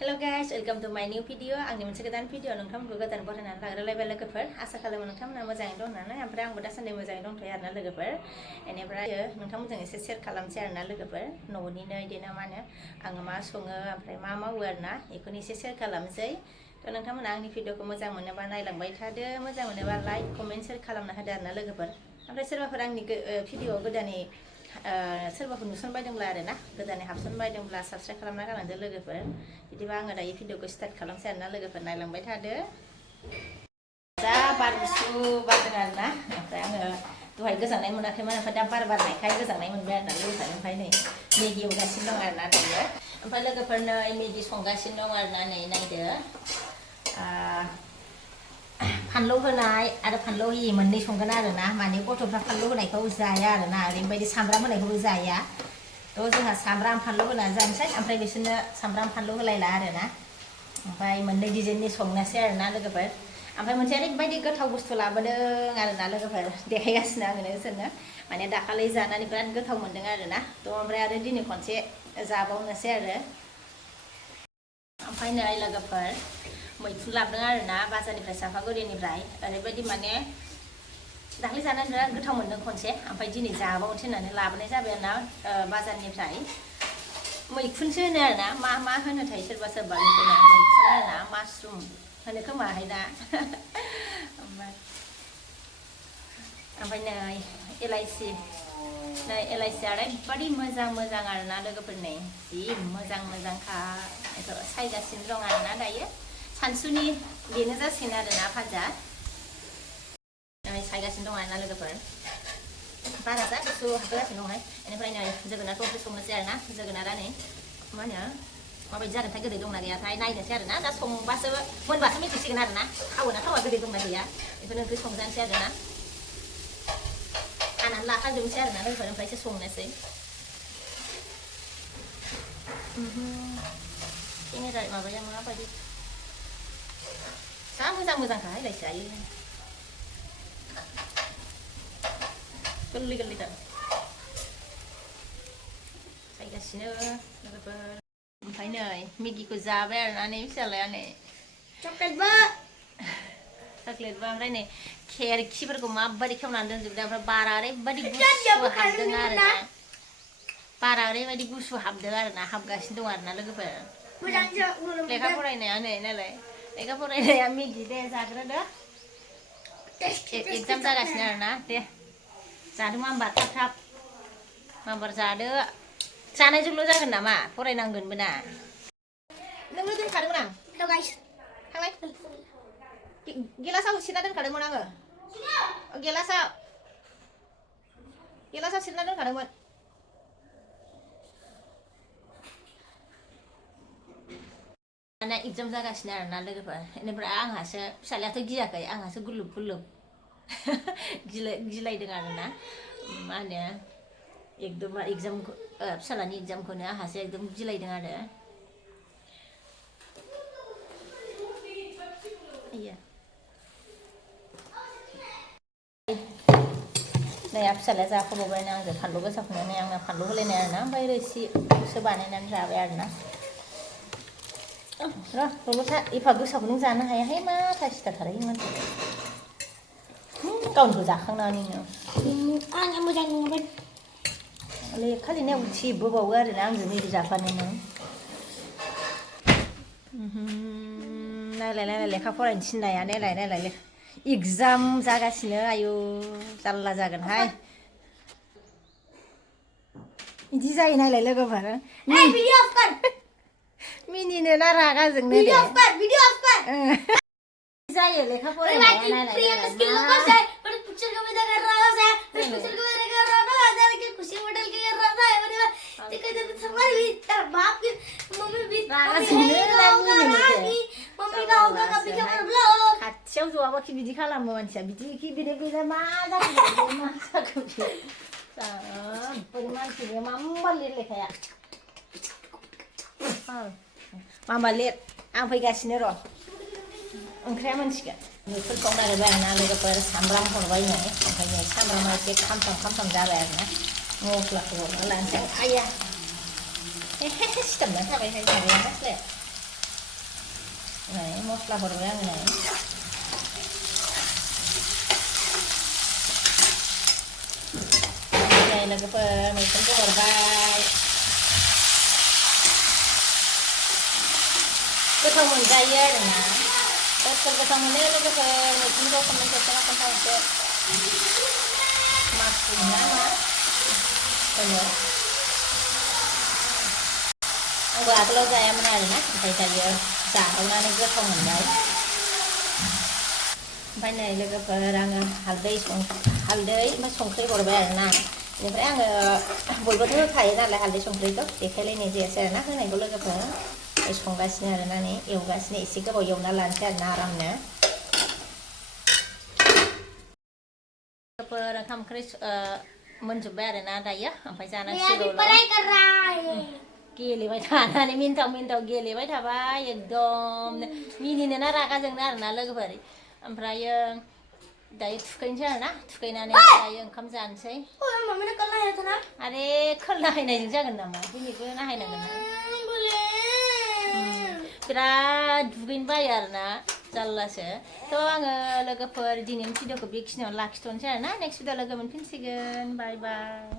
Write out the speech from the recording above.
Hello guys, welcome to my new video. आंनि मोनसे गोदान भिडिअ नोंथांमोनखौ गोदान बरायनानै लाग्रोलायबाय लोगोफोर आसा खालामो नोंथांमोना मोजाङै दं होननानै ओमफ्राय आंबो दासान्दि मोजाङै दंथ'यो आरोना लोगोफोर बेनिफ्राय नोंथांमोनजों एसे शेयार खालामसै आरोना लोगोफोर न'निनो इदिनो मा होनो आङो मा सङो ओमफ्राय मा मावो आरोना बेखौनो एसे शेयार खालामसै थ' नोंथांमोना आंनि भिडिअखौ मोजां मोनोबा नायलांबाय थादो मोजां मोनोबा लाइक कमेन्ट शेयार खालामना होदो आरोना लोगोफोर ओमफ्राय सोरबाफोर आंनि भिडिअ गोदानै सोरबाफोर नुसनबायदोंब्ला आरोना गोदानै हाबसनबायदोंब्ला साबस्क्राइब खालामना गालांदो लोगोफोर बिदिबा आङो दायो भिडिअखौ स्टार्ट खालामसै आरोना लोगोफोर नायलांबाय थादो जा बार गुसु बारदों आरोना ओमफ्राय आङो दहाय गोजांनाय मोनाखैमोन ओमफ्राय दा बार बारनायखाय गोजांनाय मोनबाय आरोना लोगोफोर ओमफ्राय नै मेगि एवगासिनो दं आरोना दायो ओमफ्राय लोगोफोर नै मेगि संगासिनो दं आरोना नै नायदो फानलौ होनाय आरो फानलौ होयि मोननै संगोन आरोना माने गथ'फ्रा फानलौ होनायखौ जाया आरोना ओरैबायदि सामब्राम होनायखौबो जाया थ' जोंहा सामब्राम फानलौ होनानै जानोसै ओमफ्राय बिसोरनो सामब्राम फानलौ होलायला आरोना ओमफ्राय मोननै डिजाइननि संनोसै आरोना लोगोफोर ओमफ्राय मोनसे ओरैबायदि गोथाव बुस्थु लाबोदों आरोना लोगोफोर देखायगासिनो आङो नोंसोरनो माने दाखालि जानानै बिराद गोथाव मोनदों आरोना थ' ओमफ्राय आरो दिनै खनसे जाबावनोसै आरो ओमफ्राय नै लोगोफोर मैथ्रु लाबोदों आरोना बाजारनिफ्राय साफागुरिनिफ्राय ओरैबायदि माने दाख्लै जानानै बिराद गोथाव मोनदों खनसे ओमफ्राय दिनै जाबावनोसै होननानै लाबोनाय जाबाय आरोना बाजारनिफ्राय मैखुनसो होनो आरोना मा होनोथाय सोरबा सोरबा बेखौनो मैखुन आरोना मासरुम होनो खोमाहाय ना ओमफ्राय नै एलाइसिया ओरैबायदि मोजां आरोना लोगोफोर नै जि मोजांखा सायगासिनो दं आरोना दायो सानसुनि बेनो जासिगोन आरोना भाजा सायगासिनो दं आरोना लोगोफोर बारा जा गुसु हाबगासिनो दंहाय बेनिफ्राय नै जोगोनारखौ ओंख्रि संनोसै आरोना जोगोनारा नै मा होनो माबायदि जागोनथाय गोदै दंना गैयाथाय नायनोसै आरोना दा संबासो मोनबासो मिथिसिगोन आरोना थावना थावा गोदै दंना गैया बेखौनो ओंख्रि संजानोसै आरोना हानानै लाखाजोबनोसै आरोना लोगोफोर ओमफ्रायसो संनोसै केमेरा माबाया माबायदि जा मोजांखा एलाइसिया गोरलैथार सायगासिनो लोगोफोर ओमफ्राय नै मेगिखौ जाबाय आरोना नै फिसालाया नै चक्लेटबो ओमफ्राय नै खेरखिफोरखौ माबायदि खेवनानै दोनजोबदों ओमफ्राय बारा ओरैबायदि गुसु हाबदों आरोना बारा ओरैबायदि गुसु हाबदों आरोना हाबगासिनो दं आरोना लोगोफोर लेखा फरायनाया नै नालाय लेखा फरायनाया मेगि दे जाग्रोदो एग्जाम जागासिनो आरोना दे जादो माम्बार थाब माम्बार जादो जानायजोंल' जागोन नामा फरायनांगोनबो ना नोंनो दोनखादोंमोन आं थांलाय गिलासाव सिरना दोनखादोंमोन आङो गिलासाव सिरना दोनखादोंमोन ना एग्जाम जागासिनो आरोना लोगोफोर बेनिफ्राय आंहासो फिसालायाथ' गियाखै आंहासो गुलुब गिलायदों आरोना मा होनो एकदम एग्जामखौ फिसालानि एग्जामखौनो आंहासो एकदम गिलायदों आरो नै फिसालाया जाख'बावबायना आंजों फानलु गोसाखौनो नै आंना फानलु होलायनाय आरोना ओमफ्राय रोसिसो बानायनानै जाबाय आरोना र'ल'था एफा गोसाखौ नों जानो हायाहाय मा थासिथाथारहाय मानसि गावनिखौ जाखांनानैनो आंना मोजां नङामोन लेखा लिरनायाव थिबोबावो आरोना आंजों मेगि जाफानोनो नायलाय लेखा फरायनो थिननाया नायलाय एग्जाम जागासिनो आयु जारला जागोनहाय बिदि जायो नायलाय लोगोफोर मिनिनो ना रागा जोंनो जायो लेखा फरायनाया नायलाय खाथियाव ज'आबाखि बिदि खालामो मानसिया बिदि बेनो मा जाखो मानसि माम्बा लिर लेखाया माम्बा लिर आं फैगासिनो र' ओंख्रिया मोनसिगोन बेफोरखौ नागिरबाय आरोना लोगोफोर सामब्राम हरबाय नै ओमफ्राय नै सामब्रामा एसे खामफ्राम जाबाय आरोना मस्लाखौ हरना लानोसै आया सिथाबना थाबायहाय माबाया मस्लाया मस्ला हरबाय आङो नै लोगोफोर मैखुनखौ हरबाय गोथाव मोनजायो आरोना गोथाव मोनो लोगोफोर मैखुनखौ कमेन्ट सेक्सनाव खोन्थाहरदो मासरुम ना मा होनो आंबो आगोलाव जायामोन आरोना ओमफ्राय दायो जादावनानै गोथाव मोनबाय ओमफ्राय नै लोगोफोर आङो हालदै ओमफ्राय संख्रि हरबाय आरोना बेनिफ्राय आङो बयबोथ' होखायो नालाय हालदै संख्रिखौ देखायलायनाय जायासै आरोना होनायखौ लोगोफोर संगासिनो आरोना नै एवगासिनो एसे गोबाव एवना लानोसै आरोना आरामनो लोगोफोर ओंखाम ओंख्रि मोनजोब्बाय आरोना दायो ओमफ्राय जानांसिगौ गेलेबाय थानानै मिन्थाव गेलेबाय थाबाय एकदम मिनिनोना रागा जोंनो आरोना लोगोफोर ओमफ्रायो दायो थुखैनोसै आरोना थुखैनानै दायो ओंखाम जानोसै आरे खोल नाहायनायजों जागोन नामा दिनैबो नाहायनांगोन ना बिराद दुगैनो बायो आरोना जारलासो थ' आङो लोगोफोर दिनैनि भिडिअखौ बेखिनियावनो लाखिथ'नोसै आरोना नेक्स्ट भिडिअ लोगो मोनफिनसिगोन बाय बाय